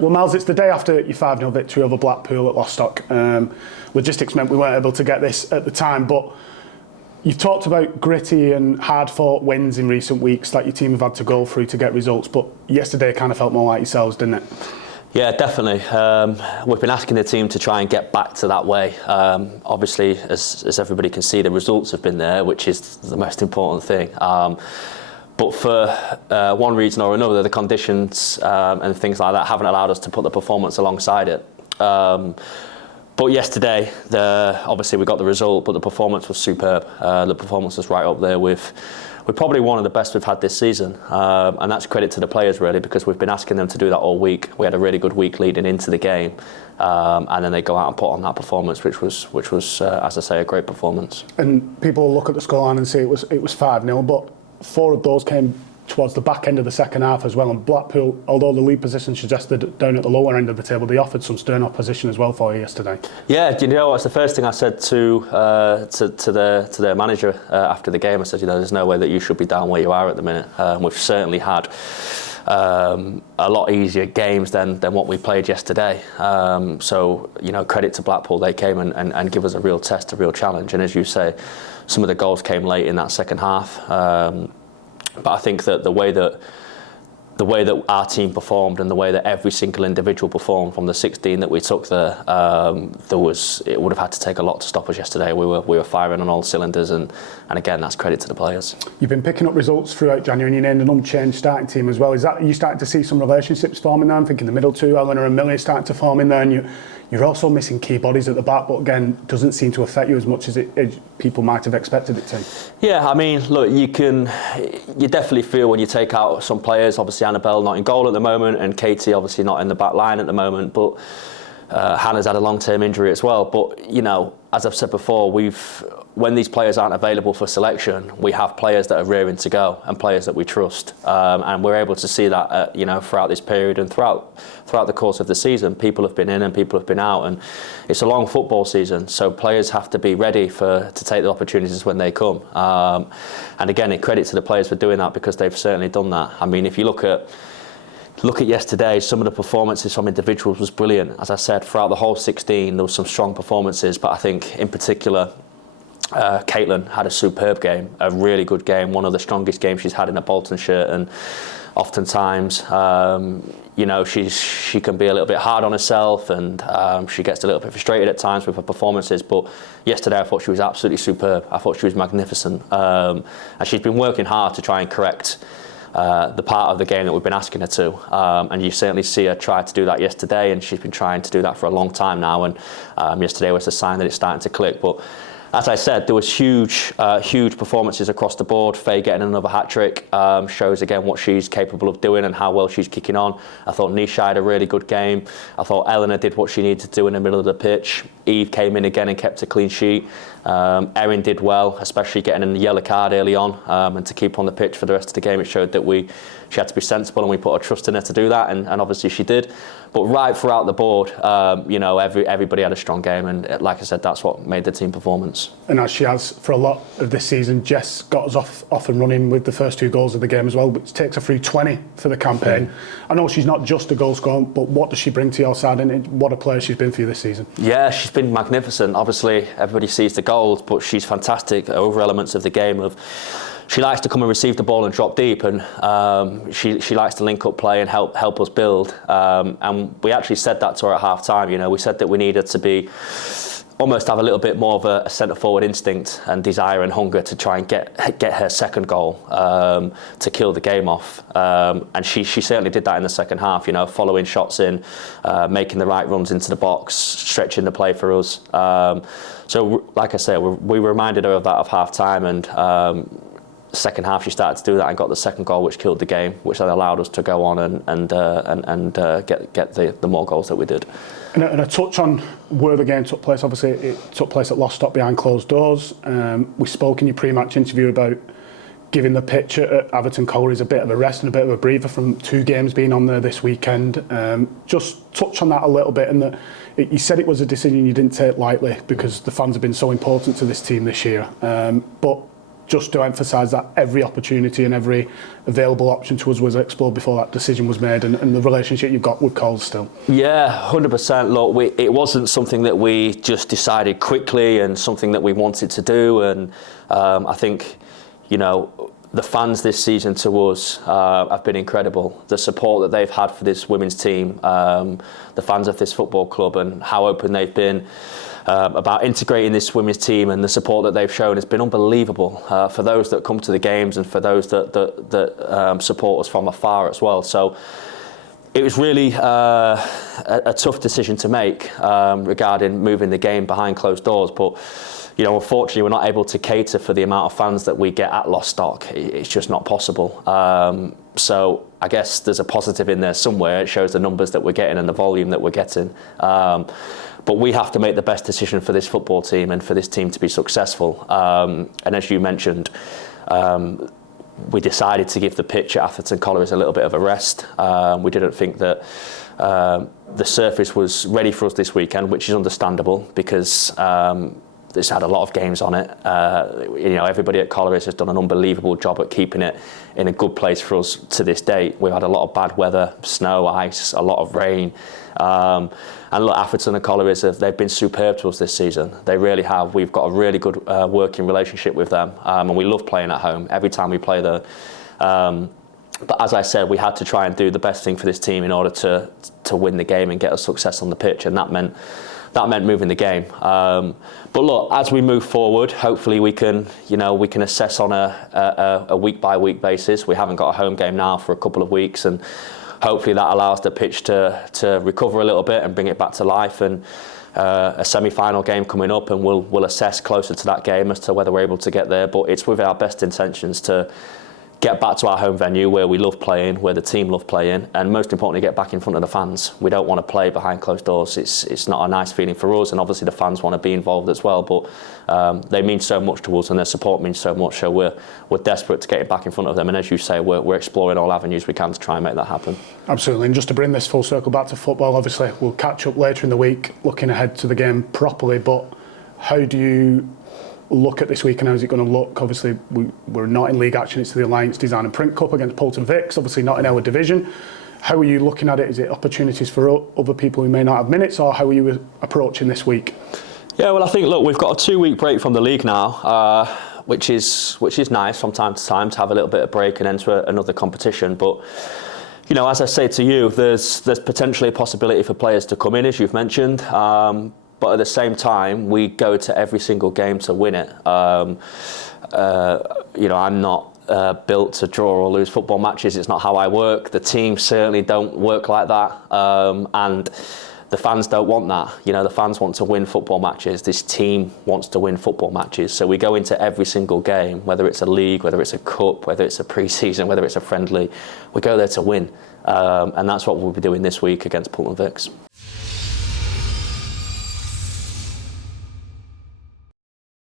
Well, Miles, it's the day after your 5-0 victory over Blackpool at Lostock. Logistics meant we weren't able to get this at the time, but you've talked about gritty and hard-fought wins in recent weeks that your team have had to go through to get results, but yesterday kind of felt more like yourselves, didn't it? Yeah, definitely. We've been asking the team to try and get back to that way. Obviously, as everybody can see, the results have been there, which is the most important thing. But for one reason or another, the conditions and things like that haven't allowed us to put the performance alongside it. But yesterday, obviously we got the result, but the performance was superb. The performance was right up there with probably one of the best we've had this season. And that's credit to the players, really, because we've been asking them to do that all week. We had a really good week leading into the game. And then they go out and put on that performance, which was as I say, a great performance. And people look at the scoreline and say it was 5-0, but 4 of those came towards the back end of the second half as well. And Blackpool, although the lead position suggested down at the lower end of the table, they offered some stern opposition as well for you yesterday. Yeah, do you know what's the first thing I said to their manager after the game? I said, there's no way that you should be down where you are at the minute. We've certainly had a lot easier games than what we played yesterday. So, credit to Blackpool. They came and give us a real test, a real challenge. And as you say, some of the goals came late in that second half. But I think that the way that our team performed and the way that every single individual performed from the 16 that we took there, it would have had to take a lot to stop us yesterday. We were firing on all cylinders, and again, that's credit to the players. You've been picking up results throughout January, and you named an unchanged starting team as well. Are you starting to see some relationships forming there? I'm thinking the middle two, Eleanor and Millie, starting to form in there, and you're also missing key bodies at the back, but again, doesn't seem to affect you as much as people might have expected it to. Yeah, I mean, look, you definitely feel when you take out some players, obviously Annabelle not in goal at the moment, and Katie obviously not in the back line at the moment, but Hannah's had a long-term injury as well. But, as I've said before, when these players aren't available for selection, we have players that are rearing to go and players that we trust. And we're able to see that, throughout this period and throughout the course of the season. People have been in and people have been out, and it's a long football season, so players have to be ready to take the opportunities when they come. And again, a credit to the players for doing that, because they've certainly done that. I mean, if you look at yesterday, some of the performances from individuals was brilliant. As I said, throughout the whole 16, there was some strong performances, but I think in particular, Caitlin had a superb game, a really good game, one of the strongest games she's had in a Bolton shirt, and oftentimes, she can be a little bit hard on herself, and she gets a little bit frustrated at times with her performances, but yesterday I thought she was absolutely superb. I thought she was magnificent, and she's been working hard to try and correct the part of the game that we've been asking her to, and you certainly see her try to do that yesterday, and she's been trying to do that for a long time now, and yesterday was a sign that it's starting to click. But as I said, there was huge performances across the board. Faye getting another hat-trick shows again what she's capable of doing and how well she's kicking on. I thought Nisha had a really good game. I thought Eleanor did what she needed to do in the middle of the pitch. Eve came in again and kept a clean sheet. Erin did well, especially getting in the yellow card early on, and to keep on the pitch for the rest of the game. It showed that she had to be sensible, and we put our trust in her to do that, and obviously she did. But right throughout the board, everybody had a strong game, and like I said, that's what made the team performance. And as she has for a lot of this season, Jess got us off and running with the first 2 goals of the game as well, which takes her through 20 for the campaign. I know she's not just a goal scorer, but what does she bring to your side, and what a player she's been for you this season? Yeah, she's been magnificent. Obviously, everybody sees the goals, but she's fantastic over elements of the game. She likes to come and receive the ball and drop deep, and she likes to link up play and help us build. And we actually said that to her at half time. We said that we needed to almost have a little bit more of a centre forward instinct and desire and hunger to try and get her second goal to kill the game off. And she certainly did that in the second half. Following shots in, making the right runs into the box, stretching the play for us. So, like I say, we reminded her of that at half time, and second half she started to do that and got the second goal, which killed the game, which then allowed us to go on and get the more goals that we did. And a touch on where the game took place. Obviously, it took place at Lostock behind closed doors. We spoke in your pre-match interview about giving the pitch at Atherton Collieries a bit of a rest and a bit of a breather from 2 games being on there this weekend. Just touch on that a little bit, and that you said it was a decision you didn't take lightly because the fans have been so important to this team this year. But just to emphasise that every opportunity and every available option to us was explored before that decision was made, and the relationship you've got with Coles still? Yeah, 100%. Look, it wasn't something that we just decided quickly and something that we wanted to do. And I think, you know, the fans this season to us have been incredible. The support that they've had for this women's team, the fans of this football club, and how open they've been about integrating this women's team, and the support that they've shown has been unbelievable for those that come to the games and for those that support us from afar as well. So it was really a tough decision to make regarding moving the game behind closed doors, but you know, unfortunately, we're not able to cater for the amount of fans that we get at Lostock. It's just not possible. So I guess there's a positive in there somewhere. It shows the numbers that we're getting and the volume that we're getting. But we have to make the best decision for this football team and for this team to be successful. And as you mentioned, we decided to give the pitch at Atherton Collieries a little bit of a rest. We didn't think that the surface was ready for us this weekend, which is understandable because it's had a lot of games on it. You know, everybody at Collieries has done an unbelievable job at keeping it in a good place for us to this date. We've had a lot of bad weather, snow, ice, a lot of rain. And look, Atherton and Collieries, they've been superb to us this season. They really have. We've got a really good working relationship with them, and we love playing at home every time we play there. But as I said, we had to try and do the best thing for this team in order to win the game and get us success on the pitch, and that meant moving the game. But look, as we move forward, hopefully we can assess on a week by week basis. We haven't got a home game now for a couple of weeks, and hopefully that allows the pitch to recover a little bit and bring it back to life. And a semi-final game coming up, and we'll assess closer to that game as to whether we're able to get there. But it's with our best intentions to get back to our home venue where we love playing, where the team love playing, and most importantly, get back in front of the fans. We don't want to play behind closed doors. It's not a nice feeling for us, and obviously the fans want to be involved as well. But they mean so much to us, and their support means so much. So we're desperate to get back in front of them. And as you say, we're exploring all avenues we can to try and make that happen. Absolutely. And just to bring this full circle back to football, obviously we'll catch up later in the week, looking ahead to the game properly. But how do you look at this week, and how's it going to look? Obviously, we're not in league action. It's the Alliance Design and Print Cup against Bolton Vics, obviously not in our division. How are you looking at it? Is it opportunities for other people who may not have minutes, or how are you approaching this week? Yeah, well, I think, look, we've got a 2-week break from the league now, which is nice from time to time to have a little bit of break and enter another competition. But you know, as I say to you, there's potentially a possibility for players to come in, as you've mentioned. But at the same time, we go to every single game to win it. You know, I'm not built to draw or lose football matches. It's not how I work. The team certainly don't work like that. And the fans don't want that. You know, the fans want to win football matches. This team wants to win football matches. So we go into every single game, whether it's a league, whether it's a cup, whether it's a pre-season, whether it's a friendly, we go there to win. And that's what we'll be doing this week against Bolton Vics.